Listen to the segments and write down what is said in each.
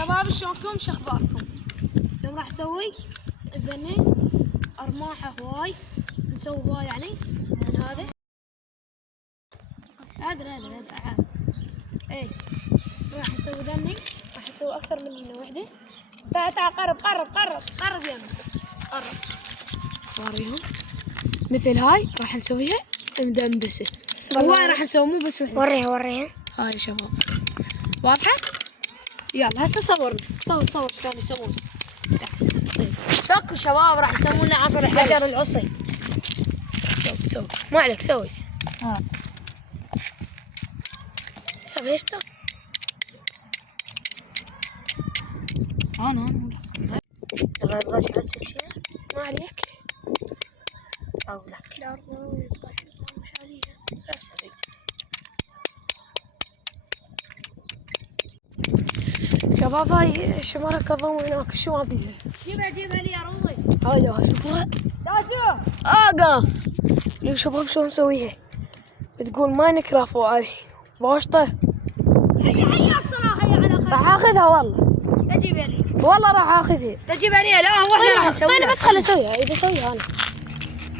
شباب شلونكم؟ شو اخباركم؟ اليوم راح اسوي بني ارماحه هواي، نسوي هواي يعني بس هذا هذا اي راح اسوي ذني، راح اسوي اكثر من وحده. تعال قرب يمي، قرب وريهم. مثل هاي راح نسويها مدندسه، هواي راح نسوي مو بس وحده. وريها هاي يا شباب واضحه؟ يلا هسه صورنا، صور شلون يسوون. شوكوا شباب راح يسوون لنا عصر الحجر العصي. سوي ما عليك سوي. يا بيشتغل انا تبغى تغش بس كذا؟ ما عليك. او لك لا مش عليها بس. شباب هاي الشمارة الضوء هناك شو ما بيها؟ جيبها لي يا روضي. هاي شوفوها داتو اقا. يا شباب شلون نسويها؟ تقول ماينكرافت وعلي بوشطه. هيا الصراحه هيا على راح اخذها والله. تجيبها لي والله راح اخذها. تجيبها لي. لا هو احنا راح نسويها. طيب بس خل اسويها. اذا اسويها انا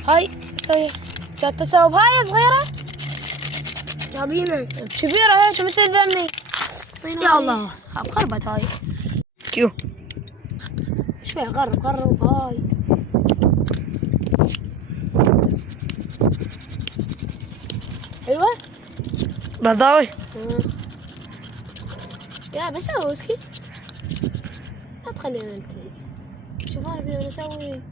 هاي اسويها. كانت تسوي بهاي صغيرة كبيرة هيك مثل ذني. يا الله قربت هاي. شو شوي قرب هاي. حلوة؟ بالضبط. يا بسوي اسكت. لا تخلينا نلتهي. شوف انا فينا نسوي.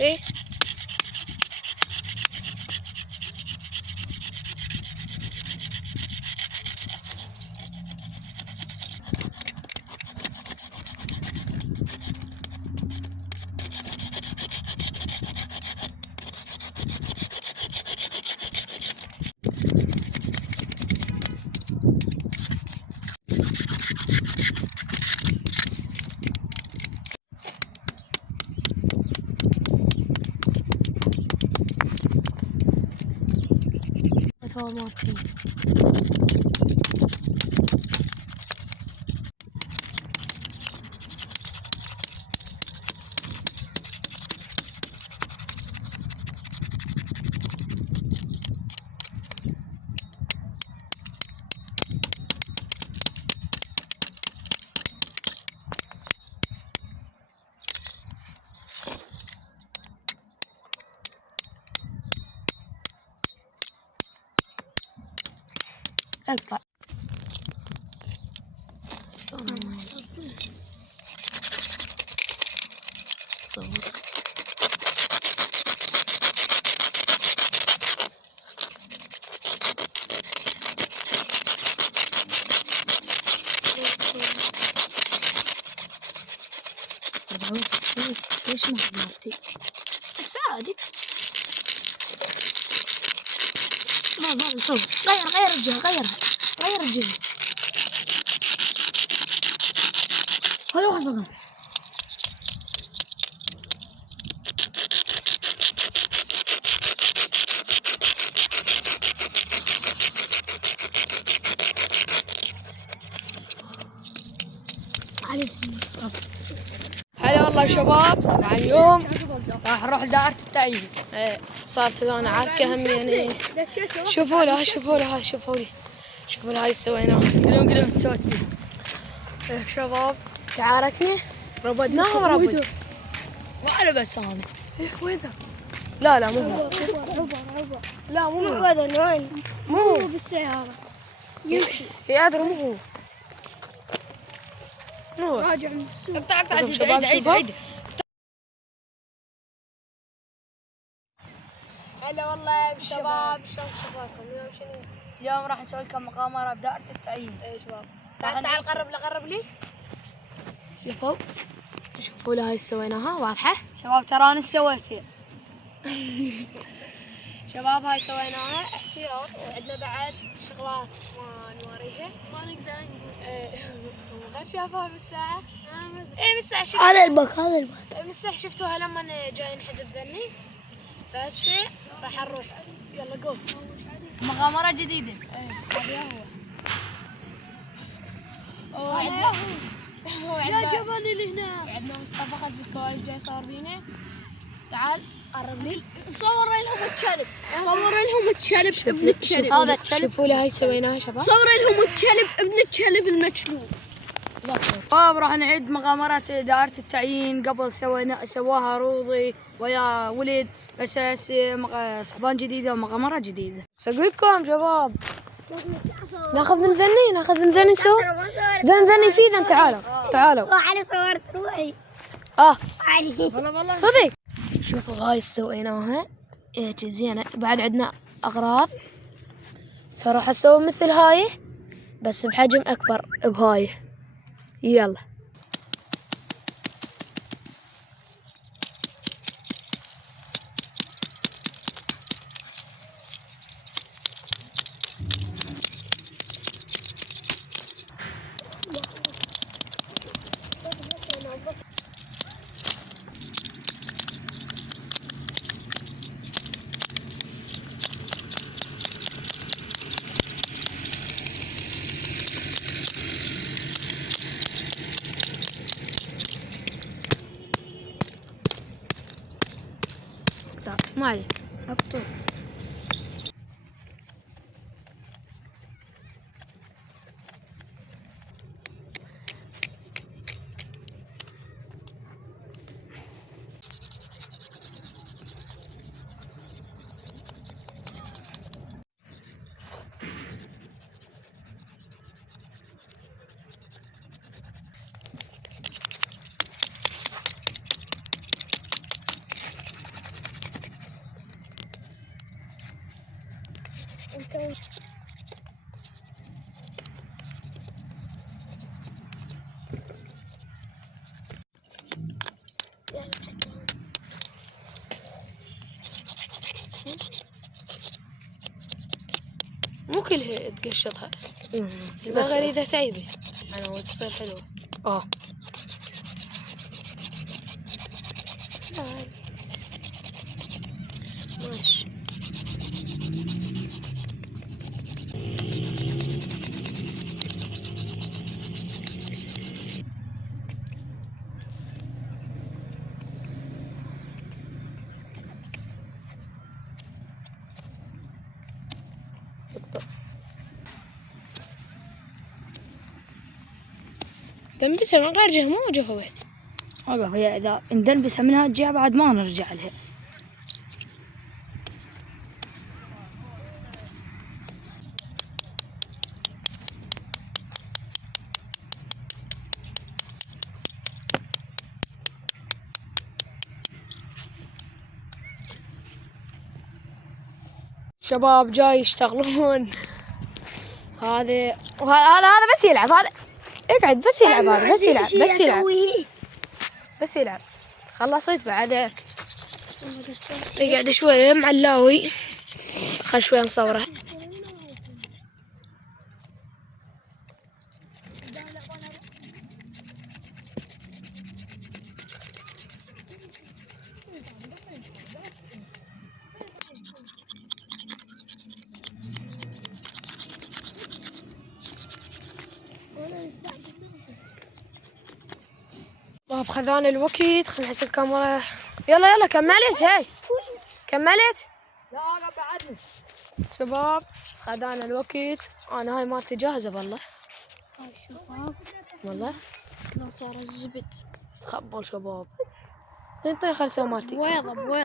ايه مالتي. اقطع. صوص ليش ما عملتي؟ ساعدك. ما نسوي. غير الجهة غير الجهة. هاي واحدة فقط. هلا والله شباب. طبعا اليوم راح نروح لدائرة التعيين. ايه صارت انا عاركة هم يعني. شوفوا لها شوفوا لي هاي سويناها. قلهم سويت بيه. إيه شباب تعاركنا ربدناهم ربد. ما انا بس انا. ايه وين ذا؟ لا مو هو. لا مو هو. هذا نوعين مو بالسيارة يمشي. يا ادري مو هو. راجع من السوق. اقطع عيد. هلا والله بالشباب. شلون شبابكم اليوم شنو؟ اليوم راح نسوي لكم مغامرة بدائرة التعيين. ايه شباب تعال قرب لي. شوفوا لي هاي سويناها واضحة. شباب ترى انا سويتها. شباب هاي سويناها احتياط، وعندنا بعد شغلات ما نوريها ما نقدر نقول. غير شافوها بالساعة. ايه بالساعة شفتوها. هذا الباك بالساعة شفتوها لما جاي نحذف ذني. بس راح نروح. يلا جو. مغامرة جديدة. هذا هو. يا جبل اللي هنا. عندنا مصطفى خلف الكوايب جاي صار فينا. تعال قرب لي. صور لهم الكلب. صور لهم الكلب ابن الكلب. هذا الكلب. شوفوا لي هاي سويناها شباب. صور لهم الكلب ابن الكلب المشلول. طيب راح نعيد مغامرات دائرة التعيين. قبل سواها روضي ويا ولد، بس صحبان جديدة ومغامرة جديدة. اقول لكم شباب ناخذ من ذني سو ذني في ذن. تعالوا علي صورت روحي. علي والله صدق. شوفوا هاي سويناها زينة. بعد عندنا اغراض فراح اسوي مثل هاي بس بحجم اكبر بهاي. يلا ما عليك أبطل. مو كلها تقشطها. البغل إذا ثايبة أنا وتصير حلوة. ماشي. دنبسها من غير جهة مو جهة واحدة. والله هي إذا ندنبسها منها الجهة بعد ما نرجع لها. شباب جاي يشتغلون. هذا بس يلعب. هذا اقعد بس يلعب. هذا بس يلعب. خلصت بعدك. يقعد شوية مع اللاوي. خل شوية نصوره. باب خذانا الوقت. خلينا نحس الكاميرا. يلا كملت. هاي كملت. لا بعدني. شباب خذانا الوقت. انا هاي مالتي جاهزه والله. والله لا صار الزبد. تخبل شباب. انطي خل اسوي مالتي. بويضة.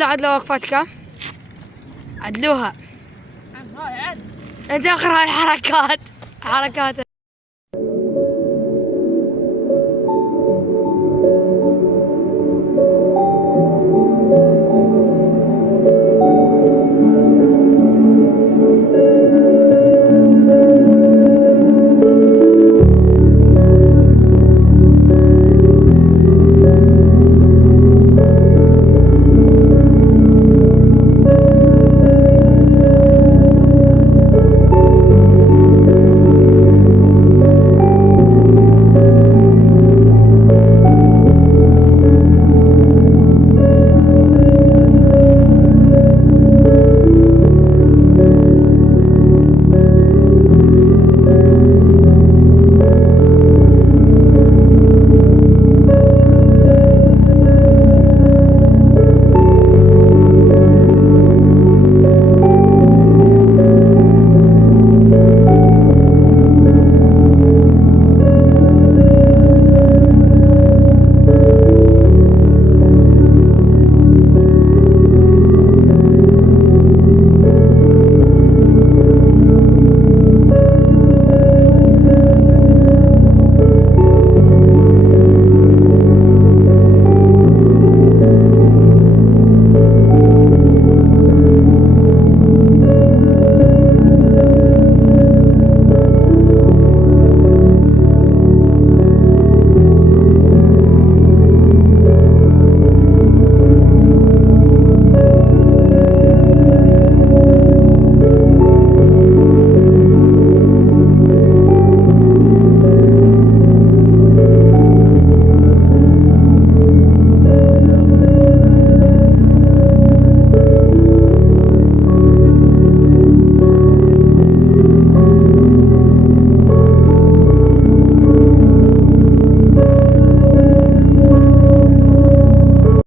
عدلوا وقفتك. عدلوها. انت اخر هاي الحركات.